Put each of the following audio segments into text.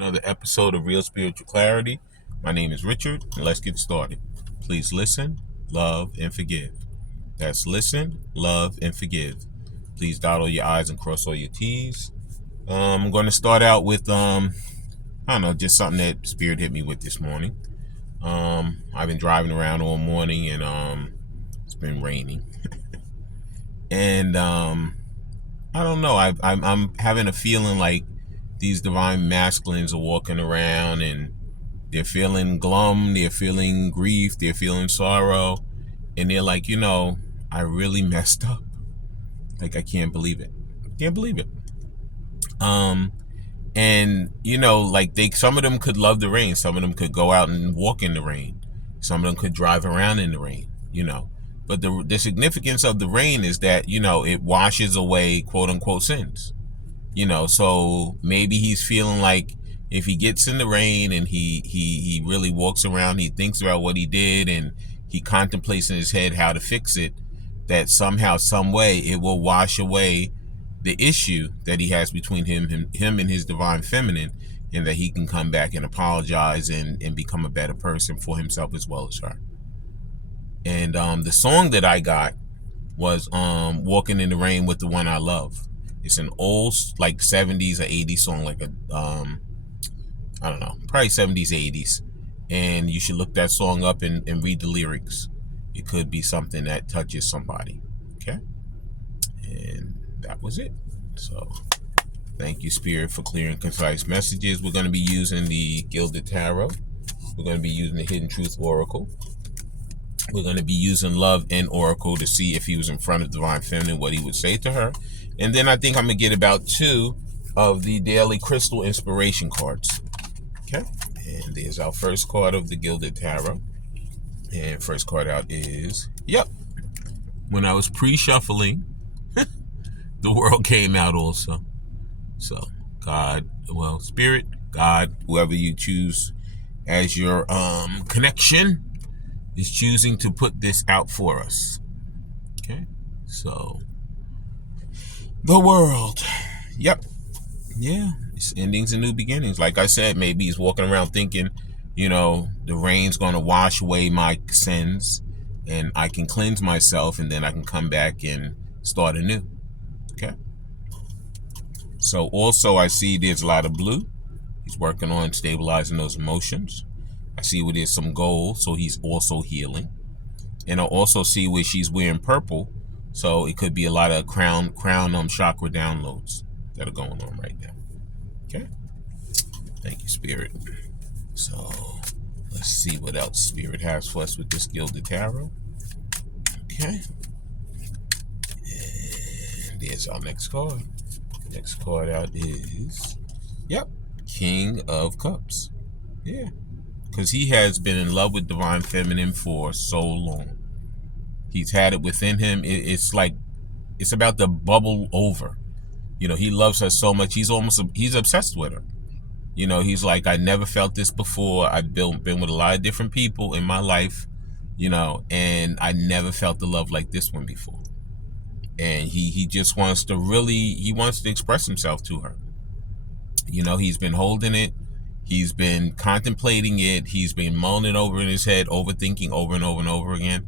Another episode of Real Spiritual Clarity. My name is Richard, and let's get started. Please listen, love, and forgive. That's listen, love, and forgive. Please dot all your I's and cross all your T's. I'm going to start out with I don't know, just something that Spirit hit me with this morning. I've been driving around all morning, and it's been raining, and I don't know. I'm having a feeling like these divine masculines are walking around and they're feeling glum, they're feeling grief, they're feeling sorrow, and they're like, I really messed up. Like, I can't believe it. Can't believe it. And like some of them could love the rain, some of them could go out and walk in the rain, some of them could drive around in the rain, But the significance of the rain is that, it washes away quote unquote sins. So maybe he's feeling like if he gets in the rain and he really walks around, he thinks about what he did and he contemplates in his head how to fix it, that somehow, some way, it will wash away the issue that he has between him and his divine feminine, and that he can come back and apologize and become a better person for himself as well as her. And the song that I got was Walking in the Rain with the One I Love. It's an old, like 70s or 80s song, like a I don't know, probably 70s, 80s. And you should look that song up and read the lyrics. It could be something that touches somebody. Okay? And that was it. So thank you, Spirit, for clear and concise messages. We're going to be using the Gilded Tarot. We're going to be using the Hidden Truth Oracle. We're going to be using Love and Oracle to see if he was in front of Divine Feminine, what he would say to her. And then I think I'm going to get about 2 of the Daily Crystal Inspiration cards. Okay. And there's our first card of the Gilded Tarot. And first card out is, when I was pre-shuffling, the world came out also. So God, Spirit, God, whoever you choose as your connection, is choosing to put this out for us. Okay, so the world, it's endings and new beginnings. Like I said, maybe he's walking around thinking, the rain's going to wash away my sins and I can cleanse myself and then I can come back and start anew. Okay, so also I see there's a lot of blue. He's working on stabilizing those emotions. I see where there's some gold, so he's also healing. And I also see where she's wearing purple, so it could be a lot of crown chakra downloads that are going on right now. Okay? Thank you, Spirit. So let's see what else Spirit has for us with this Gilded Tarot. Okay. And there's our next card. Next card out is, King of Cups. Yeah. Because he has been in love with Divine Feminine for so long. He's had it within him. It's like, it's about to bubble over. He loves her so much. He's obsessed with her. He's like, I never felt this before. I've been with a lot of different people in my life, and I never felt the love like this one before. And he just wants to he wants to express himself to her. He's been holding it. He's been contemplating it. He's been mulling it over in his head, overthinking over and over and over again.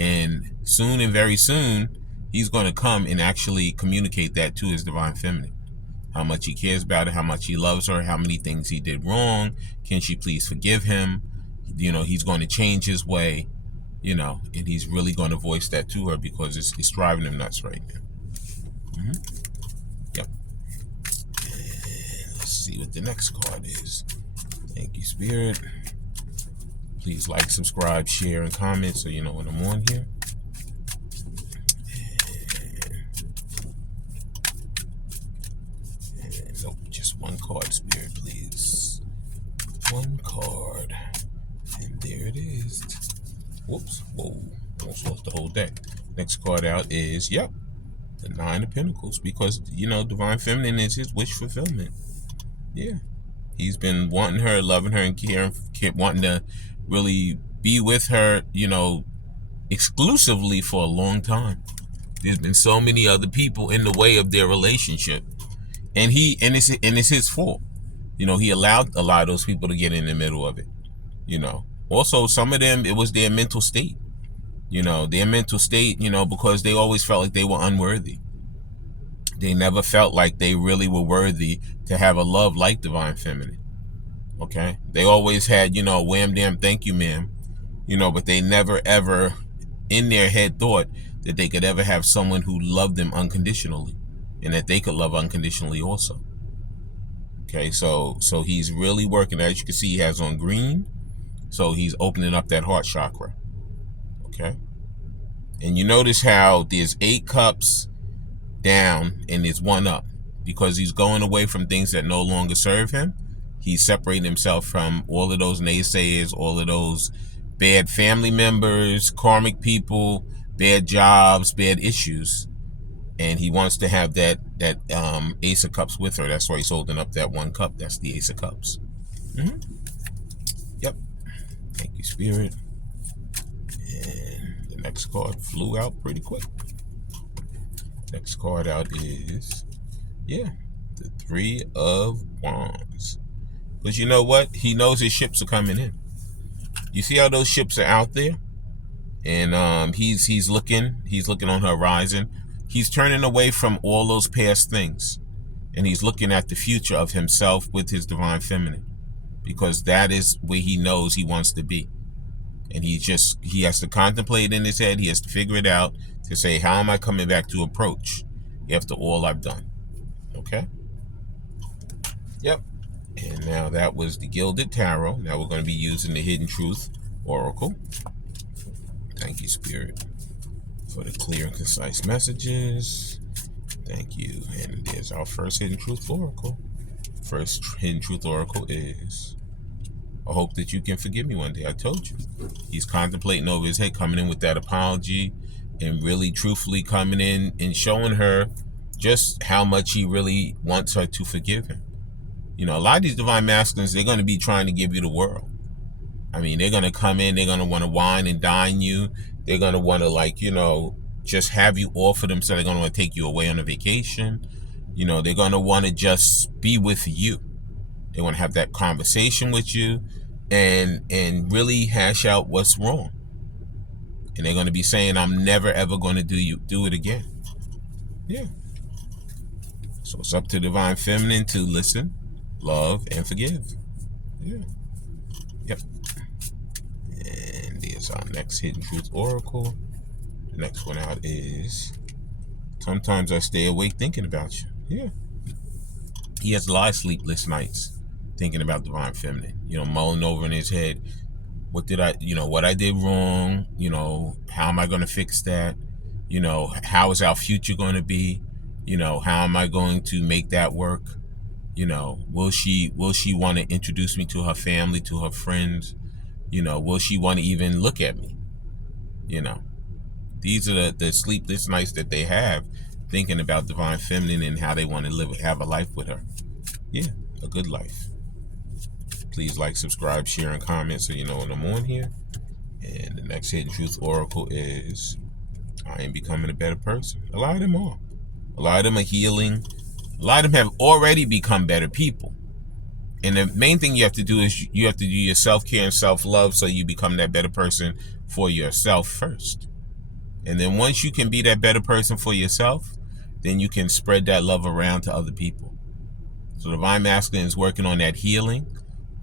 And soon and very soon, he's going to come and actually communicate that to his Divine Feminine. How much he cares about her, how much he loves her, how many things he did wrong. Can she please forgive him? He's going to change his way, and he's really going to voice that to her because it's driving him nuts right now. Yep. And let's see what the next card is. Thank you, Spirit. Please like, subscribe, share, and comment so you know when I'm on here. And nope, just one card, Spirit, please. One card. And there it is. Whoops. Whoa. Almost lost the whole deck. Next card out is, the Nine of Pentacles. Because, Divine Feminine is his wish fulfillment. Yeah. He's been wanting her, loving her, and caring, wanting to really be with her, exclusively for a long time. There's been so many other people in the way of their relationship, and it's his fault. He allowed a lot of those people to get in the middle of it. Also, some of them, it was their mental state. Their mental state, because they always felt like they were unworthy. They never felt like they really were worthy to have a love like Divine Feminine. Okay? They always had, wham damn thank you, ma'am. But they never ever in their head thought that they could ever have someone who loved them unconditionally and that they could love unconditionally also. Okay, so he's really working. As you can see, he has on green. So he's opening up that heart chakra. Okay. And you notice how there's 8 cups down and there's 1 up, because he's going away from things that no longer serve him. He's separating himself from all of those naysayers, all of those bad family members, karmic people, bad jobs, bad issues. And he wants to have that Ace of Cups with her. That's why he's holding up that 1 cup. That's the Ace of Cups. Mm-hmm. Yep. Thank you, Spirit. And the next card flew out pretty quick. Next card out is, the 3 of Wands. But you know what? He knows his ships are coming in. You see how those ships are out there? And he's looking on the horizon. He's turning away from all those past things. And he's looking at the future of himself with his Divine Feminine. Because that is where he knows he wants to be. And he has to contemplate in his head. He has to figure it out to say, how am I coming back to approach after all I've done? Okay? Yep. And now that was the Gilded Tarot. Now we're going to be using the Hidden Truth Oracle. Thank you, Spirit, for the clear and concise messages. Thank you. And there's our first Hidden Truth Oracle. First Hidden Truth Oracle is, I hope that you can forgive me one day. I told you. He's contemplating over his head, coming in with that apology and really truthfully coming in and showing her just how much he really wants her to forgive him. A lot of these Divine Masculines, they're going to be trying to give you the world. I mean, they're going to come in, they're going to want to wine and dine you. They're going to want to, just have you all for them. So they're going to want to take you away on a vacation. They're going to want to just be with you. They want to have that conversation with you and really hash out what's wrong. And they're going to be saying, I'm never, ever going to do it again. Yeah. So it's up to Divine Feminine to listen, love, and forgive. Yeah. Yep. And there's our next Hidden Truth Oracle. The next one out is, sometimes I stay awake thinking about you. Yeah. He has a lot of sleepless nights thinking about Divine Feminine. Mulling over in his head, what I did wrong? How am I going to fix that? How is our future going to be? How am I going to make that work? Will she want to introduce me to her family, to her friends? Will she want to even look at me? These are the sleepless nights that they have thinking about Divine Feminine and how they want to have a life with her. Yeah, a good life. Please like, subscribe, share, and comment so you know when I'm on here. And the next Hidden Truth Oracle is, I am becoming a better person. A lot of them are. A lot of them are healing. A lot of them have already become better people. And the main thing you have to do is you have to do your self-care and self-love so you become that better person for yourself first. And then once you can be that better person for yourself, then you can spread that love around to other people. So the Divine Masculine is working on that healing,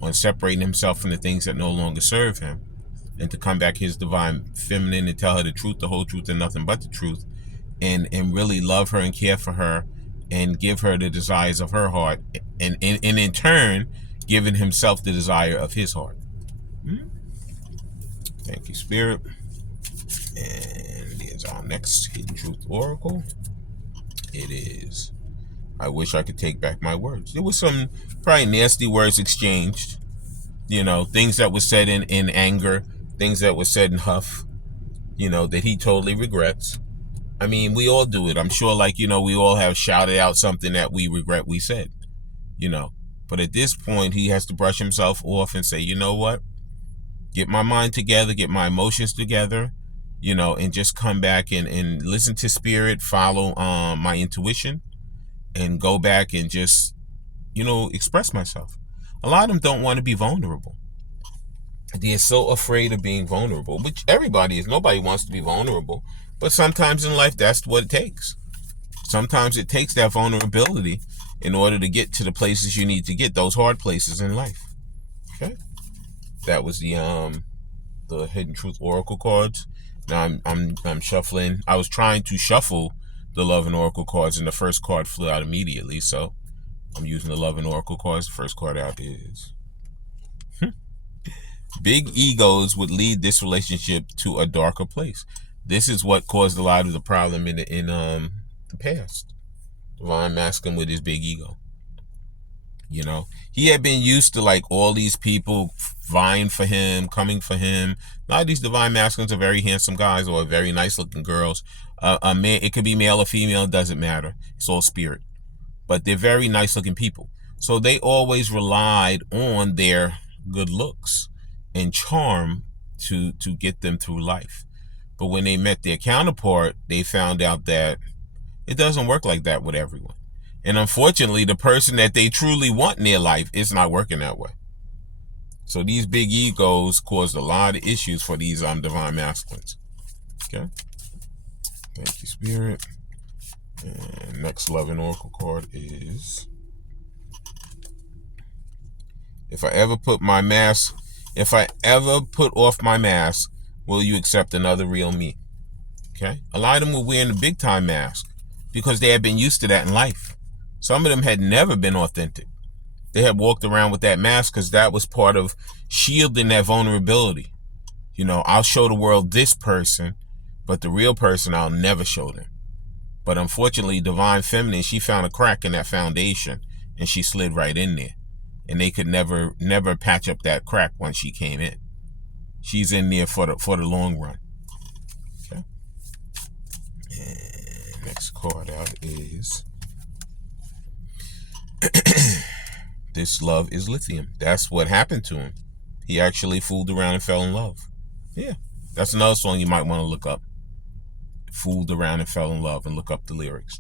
on separating himself from the things that no longer serve him, and to come back his Divine Feminine and tell her the truth, the whole truth, and nothing but the truth, and really love her and care for her and give her the desires of her heart, and in turn giving himself the desire of his heart. Thank you, Spirit. And here's our next Hidden Truth Oracle. It is, I wish I could take back my words. There was some probably nasty words exchanged, things that were said in anger, things that were said in huff, that he totally regrets. I mean, we all do it. I'm sure, we all have shouted out something that we regret we said, But at this point, he has to brush himself off and say, you know what? Get my mind together, get my emotions together, and just come back and listen to Spirit, follow my intuition, and go back and just, express myself. A lot of them don't want to be vulnerable. They're so afraid of being vulnerable, which everybody is. Nobody wants to be vulnerable. But sometimes in life, that's what it takes. Sometimes it takes that vulnerability in order to get to the places you need to get, those hard places in life. Okay? That was the Hidden Truth Oracle cards. Now I'm shuffling. I was trying to shuffle the Love and Oracle cards, and the first card flew out immediately. So I'm using the Love and Oracle cards. The first card out is big egos would lead this relationship to a darker place. This is what caused a lot of the problem in the past. Divine Masculine with his big ego. You know, he had been used to like all these people vying for him, coming for him. A lot of these Divine Masculines are very handsome guys or very nice looking girls. A man, it could be male or female, it doesn't matter. It's all spirit. But they're very nice looking people. So they always relied on their good looks and charm to get them through life. But when they met their counterpart, they found out that it doesn't work like that with everyone. And unfortunately, the person that they truly want in their life is not working that way. So these big egos caused a lot of issues for these Divine Masculines. Okay. Thank you, Spirit. And next Love and Oracle card is, if I ever put off my mask, will you accept another real me? Okay. A lot of them were wearing the big time mask because they had been used to that in life. Some of them had never been authentic. They had walked around with that mask because that was part of shielding that vulnerability. You know, I'll show the world this person, but the real person I'll never show them. But unfortunately, Divine Feminine, she found a crack in that foundation and she slid right in there. And they could never patch up that crack once she came in. She's in there for the long run. Okay. And next card out is this love is lithium. That's what happened to him. He actually fooled around and fell in love. Yeah. That's another song you might want to look up. Fooled around and fell in love, and look up the lyrics.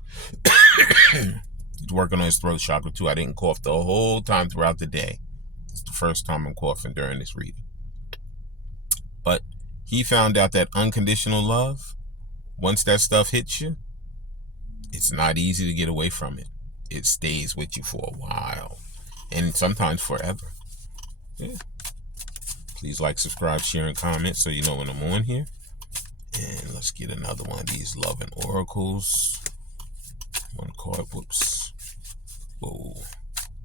He's working on his throat chakra too. I didn't cough the whole time throughout the day. It's the first time I'm coughing during this reading. But he found out that unconditional love, once that stuff hits you, it's not easy to get away from it. It stays with you for a while, and sometimes forever. Yeah. Please like, subscribe, share, and comment so you know when I'm on here. And let's get another one of these Love and Oracles. One card, whoops. Whoa.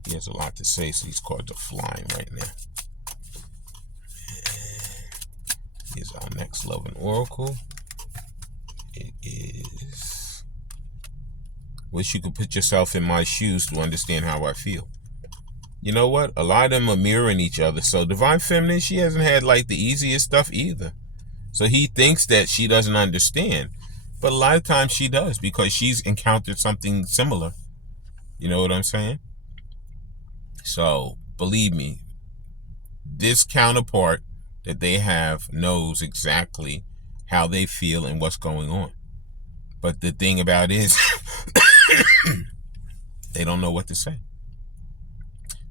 He has a lot to say, so these cards are flying right now. And here's our next Love and Oracle. It is, wish you could put yourself in my shoes to understand how I feel. You know what? A lot of them are mirroring each other. So Divine Feminine, she hasn't had like the easiest stuff either. So he thinks that she doesn't understand. But a lot of times she does, because she's encountered something similar. You know what I'm saying? So believe me, this counterpart that they have knows exactly how they feel and what's going on. But the thing about it is they don't know what to say.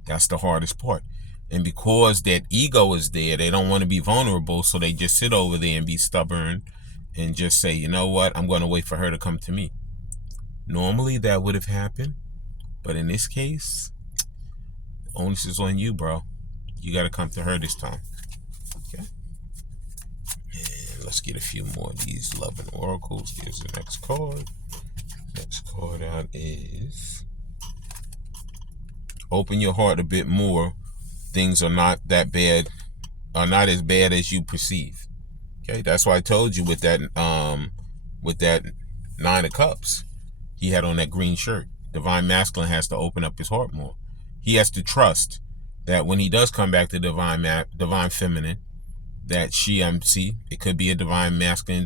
That's the hardest part. And because that ego is there, they don't want to be vulnerable, so they just sit over there and be stubborn and just say, you know what, I'm going to wait for her to come to me. Normally that would have happened, but in this case, the onus is on you, bro. You got to come to her this time. Okay. And let's get a few more of these Love and Oracles. Here's the next card. Next card out is, open your heart a bit more. Things are not that bad, are not as bad as you perceive. Okay, that's why I told you with that Nine of Cups, he had on that green shirt. Divine Masculine has to open up his heart more. He has to trust that when he does come back to Divine Feminine, that she, see, it could be a Divine Masculine,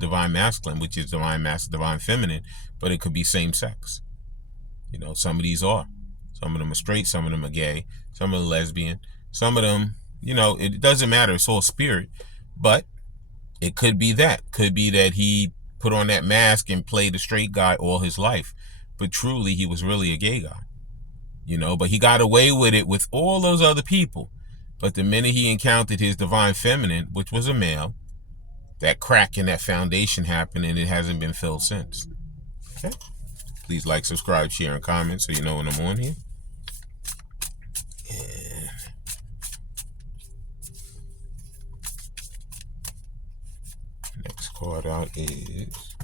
which is Divine Feminine, but it could be same sex. You know, some of these are. Some of them are straight, some of them are gay, some are lesbian, some of them, you know, it doesn't matter. It's all spirit. But it could be that. Could be that he put on that mask and played a straight guy all his life. But truly, he was really a gay guy. But he got away with it with all those other people. But the minute he encountered his divine feminine, which was a male, that crack in that foundation happened, and it hasn't been filled since. Okay. Please like, subscribe, share, and comment so you know when I'm on here. And next card out is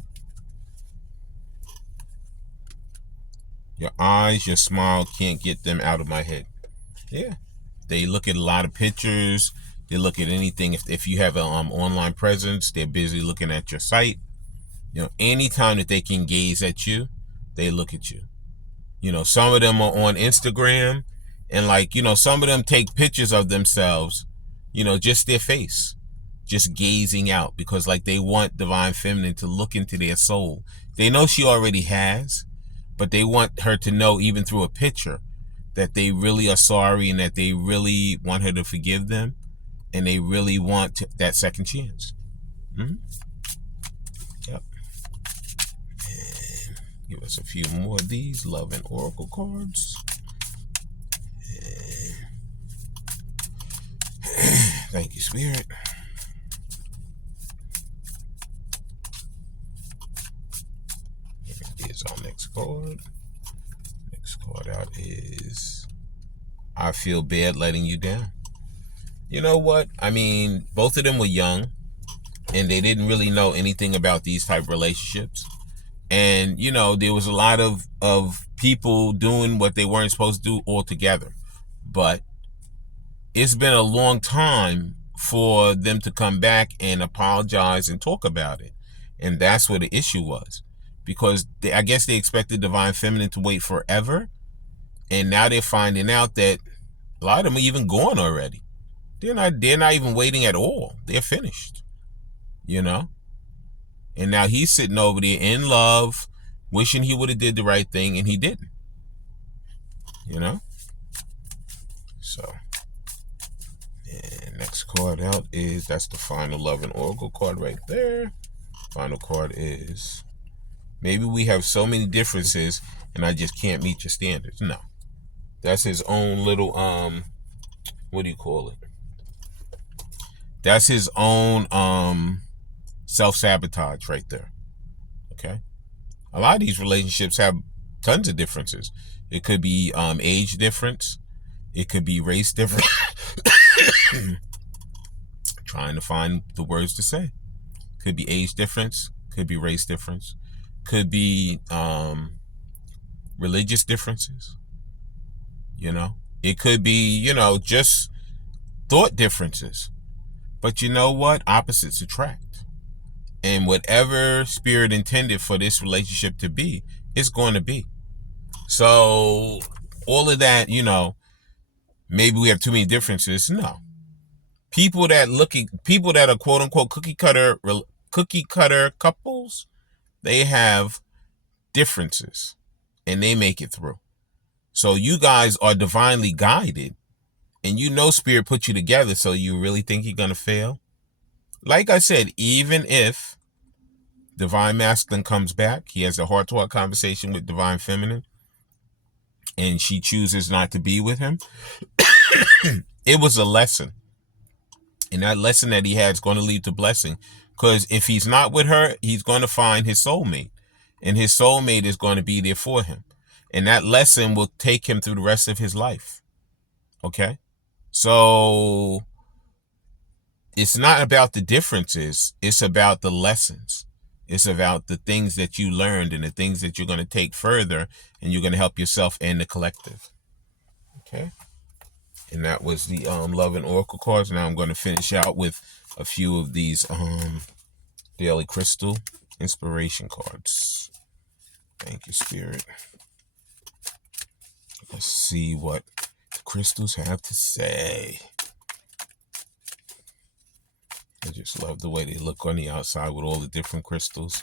your eyes, your smile, can't get them out of my head. Yeah. They look at a lot of pictures. They look at anything. If you have an online presence, they're busy looking at your site. Anytime that they can gaze at you, they look at you. Some of them are on Instagram, and some of them take pictures of themselves, just their face, just gazing out, because they want divine feminine to look into their soul. They know she already has, but they want her to know, even through a picture, that they really are sorry and that they really want her to forgive them, and they really want that second chance. Yep. And give us a few more of these love and oracle cards. Thank you, Spirit. Here's our next card. Next card out is I feel bad letting you down. You know what? I mean, both of them were young, and they didn't really know anything about these type of relationships. And, there was a lot of people doing what they weren't supposed to do altogether. But it's been a long time for them to come back and apologize and talk about it. And that's what the issue was. Because I guess they expected divine feminine to wait forever. And now they're finding out that a lot of them are even gone already. They're not even waiting at all. They're finished. And now he's sitting over there in love, wishing he would have did the right thing, and he didn't. So, and next card out is, that's the final love and oracle card right there. Final card is, maybe we have so many differences and I just can't meet your standards. No. That's his own little, what do you call it? That's his own self-sabotage right there. Okay? A lot of these relationships have tons of differences. It could be age difference. It could be race difference. Trying to find the words to say. Could be age difference. Could be race difference. Could be religious differences. It could be, just thought differences. But you know what? Opposites attract. And whatever spirit intended for this relationship to be, it's going to be. So all of that, maybe we have too many differences. No. People that are quote unquote cookie cutter couples, they have differences and they make it through. So you guys are divinely guided, and spirit put you together. So you really think you're going to fail? Like I said, even if divine masculine comes back, he has a heart-to-heart conversation with divine feminine, and she chooses not to be with him, it was a lesson. And that lesson that he had is going to lead to blessing. Because if he's not with her, he's going to find his soulmate. And his soulmate is going to be there for him. And that lesson will take him through the rest of his life. Okay? So it's not about the differences. It's about the lessons. It's about the things that you learned and the things that you're going to take further, and you're going to help yourself and the collective. Okay? And that was the love and oracle cards. Now I'm going to finish out with a few of these daily crystal inspiration cards. Thank you, Spirit. Let's see what the crystals have to say. I just love the way they look on the outside with all the different crystals.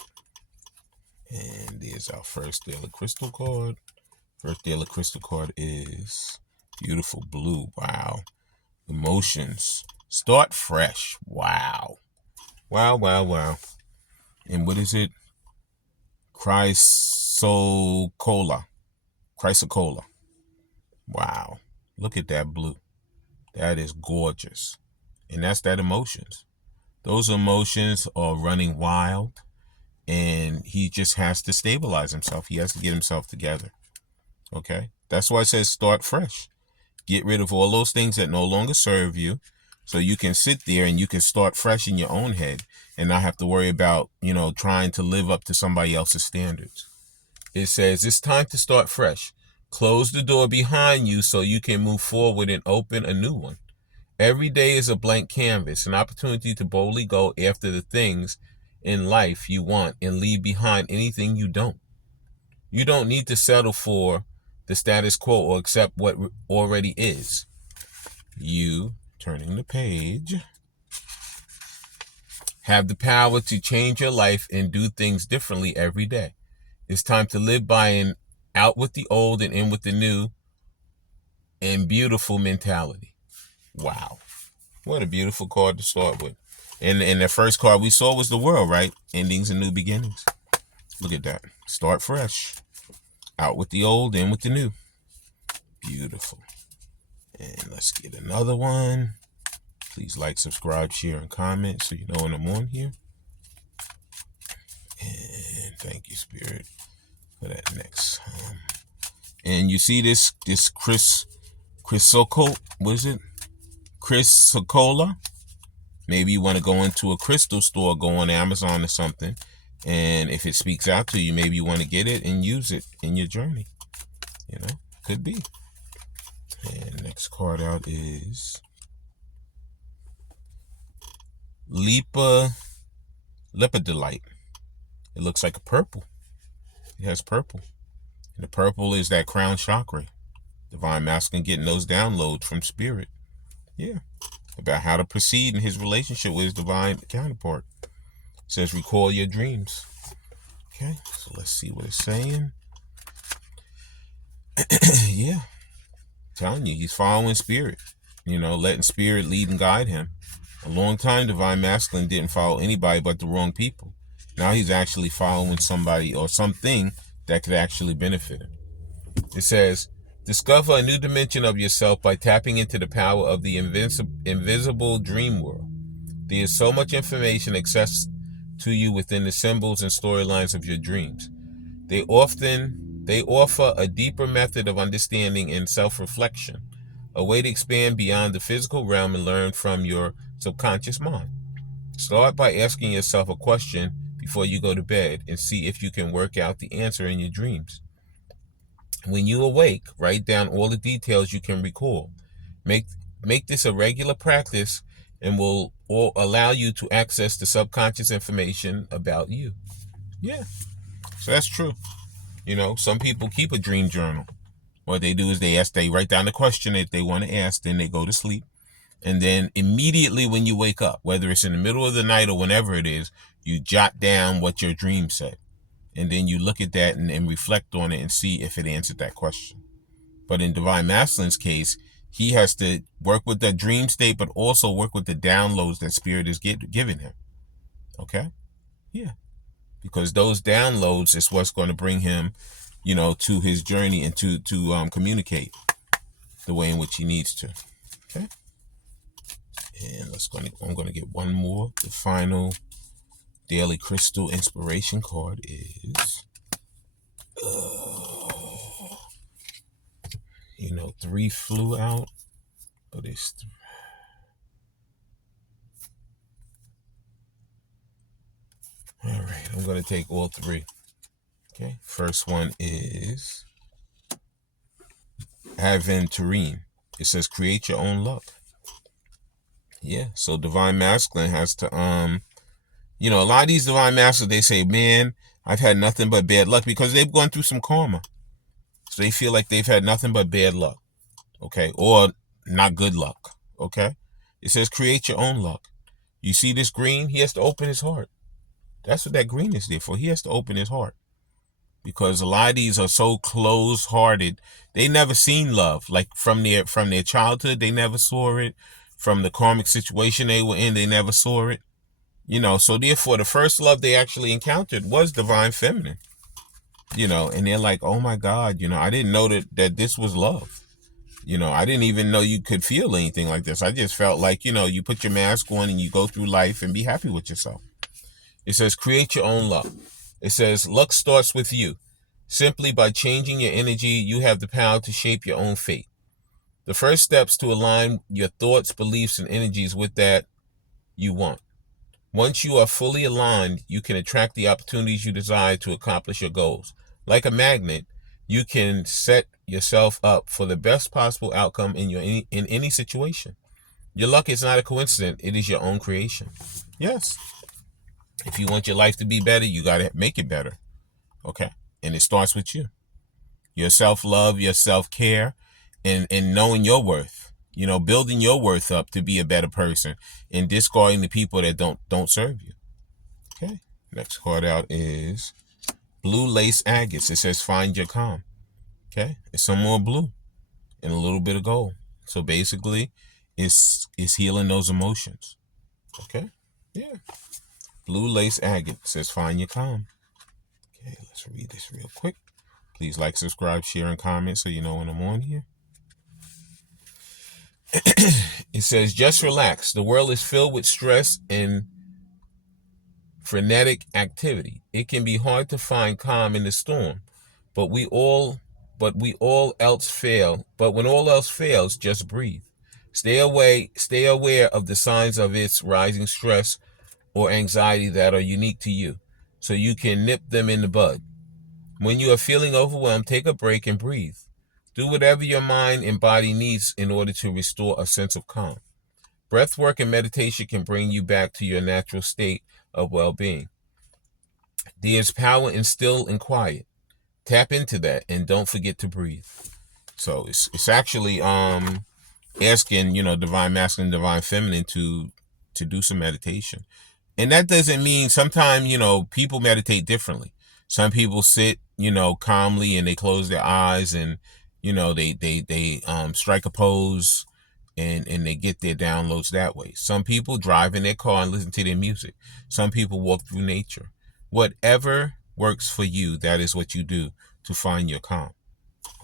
And there's our first daily crystal card. First daily crystal card is beautiful blue. Wow. Emotions. Start fresh. Wow. Wow, wow, wow. And what is it? Chrysocolla. Wow. Look at that blue. That is gorgeous. And that's that emotions. Those emotions are running wild, and he just has to stabilize himself. He has to get himself together. Okay? That's why it says start fresh. Get rid of all those things that no longer serve you, so you can sit there and you can start fresh in your own head and not have to worry about, trying to live up to somebody else's standards. It says it's time to start fresh. Close the door behind you so you can move forward and open a new one. Every day is a blank canvas, an opportunity to boldly go after the things in life you want and leave behind anything you don't. You don't need to settle for the status quo or accept what already is. You, turning the page, have the power to change your life and do things differently every day. It's time to live by an out with the old and in with the new and beautiful mentality. Wow. What a beautiful card to start with. And the first card we saw was the world, right? Endings and new beginnings. Look at that. Start fresh. Out with the old, in with the new. Beautiful. And let's get another one. Please like, subscribe, share, and comment so you know when I'm on here. And thank you, Spirit, for that next. And you see this Chris Sokol, what is it? Chris Sokola. Maybe you want to go into a crystal store, go on Amazon or something, and if it speaks out to you, maybe you want to get it and use it in your journey. Could be. And next card out is Lepidolite. It looks like a purple. It has purple. And the purple is that crown chakra. Divine Masculine getting those downloads from Spirit. Yeah. About how to proceed in his relationship with his divine counterpart. It says recall your dreams. Okay, so let's see what it's saying. Yeah. Telling you, he's following Spirit. Letting Spirit lead and guide him. A long time, Divine Masculine didn't follow anybody but the wrong people. Now he's actually following somebody or something that could actually benefit him. It says, discover a new dimension of yourself by tapping into the power of the invisible dream world. There is so much information accessed to you within the symbols and storylines of your dreams. They offer a deeper method of understanding and self-reflection, a way to expand beyond the physical realm and learn from your subconscious mind. Start by asking yourself a question before you go to bed and see if you can work out the answer in your dreams. When you awake, write down all the details you can recall. Make this a regular practice and will allow you to access the subconscious information about you. Yeah, so that's true. Some people keep a dream journal. What they do is they write down the question that they want to ask, then they go to sleep. And then immediately when you wake up, whether it's in the middle of the night or whenever it is, you jot down what your dream said. And then you look at that and reflect on it and see if it answered that question. But in Divine Masculine's case, he has to work with that dream state, but also work with the downloads that Spirit is giving him. Okay? Yeah. Because those downloads is what's going to bring him, to his journey and to communicate the way in which he needs to. Okay? And I'm going to get one more. The final Daily Crystal Inspiration card is, 3 flew out, but it's all right. I'm going to take all 3. Okay. First one is Aventurine. It says create your own luck. Yeah. So Divine Masculine has to, a lot of these Divine Masters, they say, man, I've had nothing but bad luck because they've gone through some karma. So they feel like they've had nothing but bad luck. Okay. Or not good luck. Okay. It says create your own luck. You see this green? He has to open his heart. That's what that green is there for. He has to open his heart. Because a lot of these are so close-hearted. They never seen love. Like from their childhood, they never saw it. From the karmic situation they were in, they never saw it. So therefore the first love they actually encountered was Divine Feminine. And they're like, oh my God, I didn't know that this was love. I didn't even know you could feel anything like this. I just felt like, you put your mask on and you go through life and be happy with yourself. It says, create your own luck. It says, luck starts with you. Simply by changing your energy, you have the power to shape your own fate. The first steps to align your thoughts, beliefs, and energies with that you want. Once you are fully aligned, you can attract the opportunities you desire to accomplish your goals. Like a magnet, you can set yourself up for the best possible outcome in any situation. Your luck is not a coincidence, it is your own creation. Yes. If you want your life to be better, you got to make it better. Okay? And it starts with you. Your self-love, your self-care, and knowing your worth. Building your worth up to be a better person and discarding the people that don't serve you. Okay. Next card out is blue lace agates. It says find your calm. Okay. It's some more blue and a little bit of gold. So basically, it's healing those emotions. Okay. Yeah. Blue lace agate says find your calm. Okay. Let's read this real quick. Please like, subscribe, share, and comment so you know when I'm on here. It says, just relax. The world is filled with stress and frenetic activity. It can be hard to find calm in the storm, but when all else fails, just breathe. Stay aware of the signs of its rising stress or anxiety that are unique to you, so you can nip them in the bud. When you are feeling overwhelmed, take a break and breathe. Do whatever your mind and body needs in order to restore a sense of calm. Breath work and meditation can bring you back to your natural state of well-being. There's power in still and quiet. Tap into that and don't forget to breathe. So it's actually asking, divine masculine, divine feminine to do some meditation. And that doesn't mean sometimes, people meditate differently. Some people sit, calmly and they close their eyes and, they strike a pose and they get their downloads that way. Some people drive in their car and listen to their music. Some people walk through nature. Whatever works for you, that is what you do to find your calm.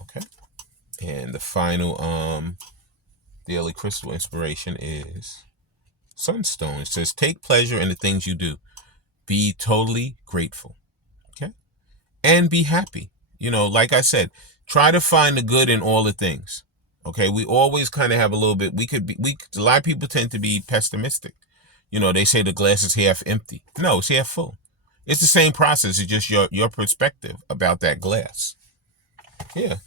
Okay. And the final daily crystal inspiration is Sunstone. It says, take pleasure in the things you do. Be totally grateful. Okay. And be happy. Like I said, try to find the good in all the things. Okay. We always kind of have a little bit, a lot of people tend to be pessimistic. They say the glass is half empty. No, it's half full. It's the same process. It's just your perspective about that glass. Yeah.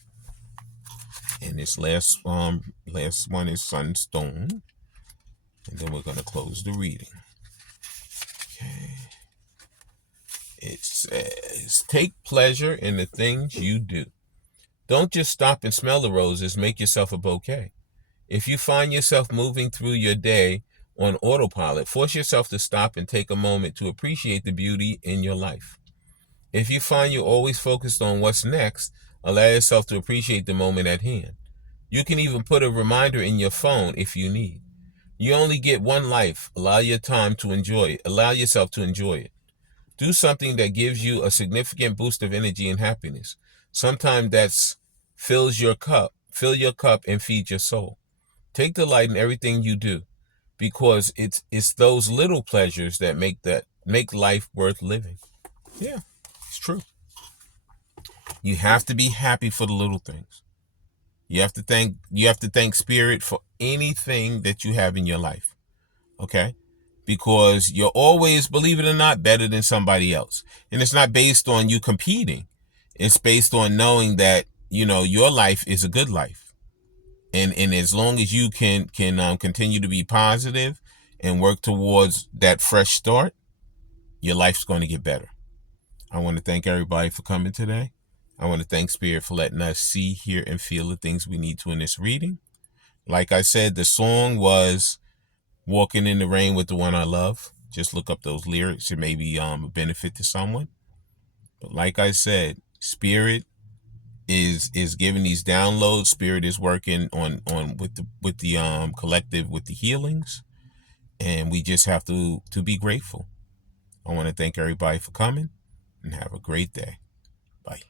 And this last one is Sunstone. And then we're going to close the reading. Okay. It says, take pleasure in the things you do. Don't just stop and smell the roses. Make yourself a bouquet. If you find yourself moving through your day on autopilot, force yourself to stop and take a moment to appreciate the beauty in your life. If you find you're always focused on what's next, allow yourself to appreciate the moment at hand. You can even put a reminder in your phone if you need. You only get one life. Allow yourself to enjoy it. Do something that gives you a significant boost of energy and happiness. Sometimes that's fill your cup and feed your soul. Take delight in everything you do, because it's those little pleasures that make life worth living. Yeah, it's true. You have to be happy for the little things. You have to thank Spirit for anything that you have in your life. Okay? Because you're always, believe it or not, better than somebody else. And it's not based on you competing. It's based on knowing that, your life is a good life. And as long as you can continue to be positive and work towards that fresh start, your life's going to get better. I want to thank everybody for coming today. I want to thank Spirit for letting us see, hear, and feel the things we need to in this reading. Like I said, the song was Walking in the Rain with the One I Love. Just look up those lyrics. It may be a benefit to someone. But like I said, Spirit is giving these downloads. Spirit is working on with the collective, with the healings. And we just have to be grateful. I want to thank everybody for coming and have a great day. Bye.